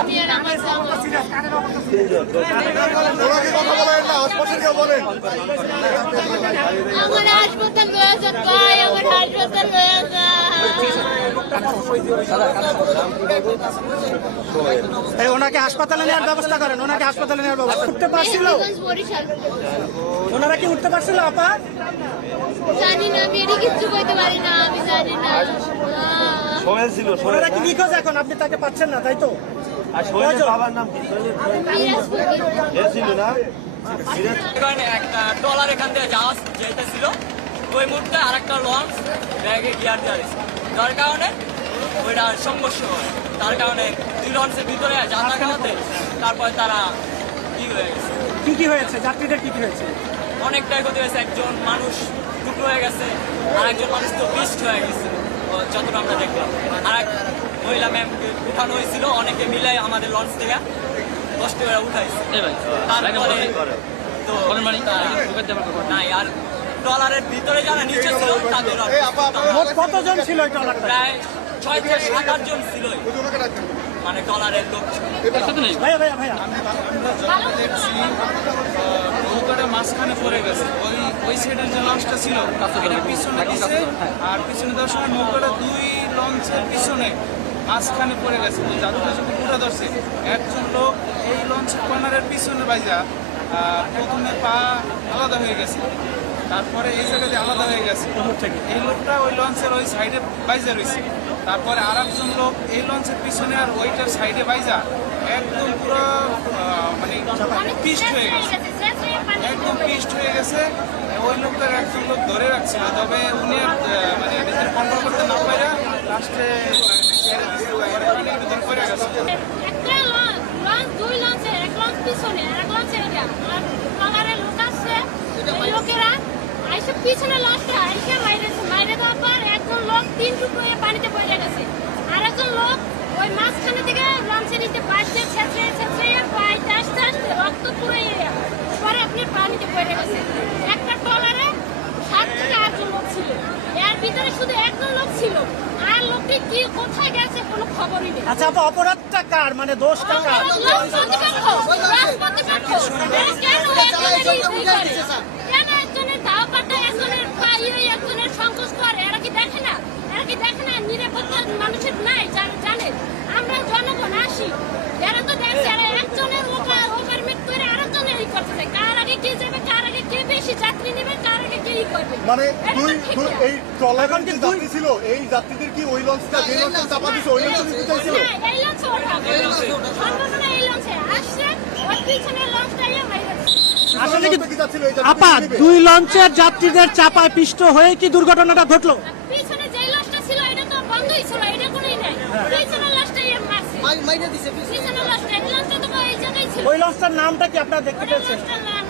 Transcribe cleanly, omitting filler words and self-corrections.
আমার হাসপাতাল লয়ে যান ভাই, আমার হাসপাতাল লয়ে যান। ওনাকে হাসপাতালে নেওয়ার ব্যবস্থা করেন, ওনাকে হাসপাতালে নেওয়ার ব্যবস্থা উঠতে পারছিল? ওনারা কি উঠতে পারছিল আপা? জানি না, আমি এটা কিচ্ছু কইতে পারি না, আমি জানি না। ওনারা কি নিখোঁজ এখন? আপনি তাকে পাচ্ছেন না, তাই তো? বাবার নাম কি? একটা ট্রলার এখান থেকে জাহাজ যেতেছিল, ওই মুহূর্তে আর একটা লঞ্চ ব্যাগে গিয়ার যার কারণে ওইটা সংঘর্ষ হয়। তার কারণে দুই লঞ্চের ভিতরে যাত্রা করাতে তারপরে তারা কি হয়ে গেছে। কি হয়েছে? যাত্রীদের কি হয়েছে? অনেকটাই ক্ষতি হয়েছে। একজন মানুষ টুকরো হয়ে গেছে, আর একজন মানুষ তো পিস্ট হয়ে গেছে যতটা আমরা দেখলাম। আর এক মহিলা ম্যামকে উঠানো হয়েছিল, অনেকে মিলাই আমাদের লঞ্চ থেকে কষ্ট করে উঠাইছে। তারপরে তো নাই, আর ট্রলারের ভিতরে যারা নিচে ছিল তাদের কতজন ছিল প্রায় 6 থেকে 7 জন ছিল, মানে ট্রলারের লোক। ভাইয়া ভাইয়া ভাইয়া নৌকাটা মাঝখানে পড়ে গেছে। ওই সাইডের যে লঞ্চটা ছিল এটা পিছনে দিছে, আর পিছনে দেওয়ার সময় নৌকাটা দুই লঞ্চের পিছনে মাঝখানে পড়ে গেছে। তো যাদুটা যখন পুরো ধরছে, একজন লোক এই লঞ্চের কর্নারের পিছনে বাইজা প্রথমে পা আলাদা হয়ে গেছে, তারপরে এই জায়গাতে আলাদা হয়ে গেছে। এই লোকটা ওই লঞ্চের ওই সাইডে বাইজা রয়েছে। তারপরে আর একজন লোক এই লঞ্চের পিছনে আর ওইটার সাইডে বাইজা একদম পুরো মানে পিস্ট হয়ে গেছে, একদম পিস্ট হয়ে গেছে। ওই লোকটার একজন লোক ধরে রাখছিল, তবে উনি মানে নিজের কন্ট্রোল করতে না পারে লাস্টে ছেড়ে দিচ্ছে, ভিতরে পড়ে গেছে। একটা লঞ্চ, দুই লঞ্চের এক লঞ্চ পিছনে আর এক লঞ্চের ট্রলারের লোক আসছে, ওই লোকেরা আইসে পিছনে লঞ্চটা আইসে মাইরে দেওয়ার পর একজন লোক 3 টুকরো হয়ে পানিতে পড়ে গেছে। আর একজন লোক ওই মাঝখানে থেকে লঞ্চের নিচে বাঁচতে ছেঁচড়ে পাইতে আসতে আসতে রক্ত পুরো পরে আপনি পানিতে পড়ে গেছে। একটা ট্রলারে 7 থেকে 8 জন লোক ছিল, এর ভিতরে শুধু একজন লোক ছিল, আর লোকটি কি কোথায় গেছে কোনো খবরই নেই। আচ্ছা আপা, অপরাধটা কার, মানে দোষটা কার? কেন একজনের দাও কাটা, একজনের একজনের সংকোচ করে? এরা কি দেখে না? এরা কি দেখে না নিরাপত্তা মানুষের নাই? জানে আমরা জনগণ আসি, এরা তো দেখছে এরা একজনের ওভারমিট করে আরেকজনের ই করতে চায়। কার আগে কে যাবে, কার আগে কে বেশি যাত্রী নেবে, কার আগে কে ই করবে। মানে এই ট্রলারের যে যাত্রী ছিল, এই যাত্রীদের কি ওই লঞ্চটা যে লঞ্চে চাপা দিছে ওই লঞ্চে দিতে চাইছিল? না, এই লঞ্চে ওঠা, সর্বপ্রথমে এই লঞ্চে আসছে, ওর পিছনে লঞ্চটা মাইরে দিচ্ছে। আসলে কি আপা, দুই লঞ্চের যাত্রীদের চাপায় পিষ্ট হয়ে কি দুর্ঘটনাটা ঘটলো? পিছনে যে লঞ্চটা ছিল এটা তো বন্ধই ছিল, এটা কোনোই নাই। পিছনে লঞ্চটাই মারছে, পিছনে লঞ্চটা, এই লঞ্চটা তো এই জায়গায় ছিল। ওই লঞ্চটার নামটা কি আপনারা দেখতে পেয়েছেন? লঞ্চটার নাম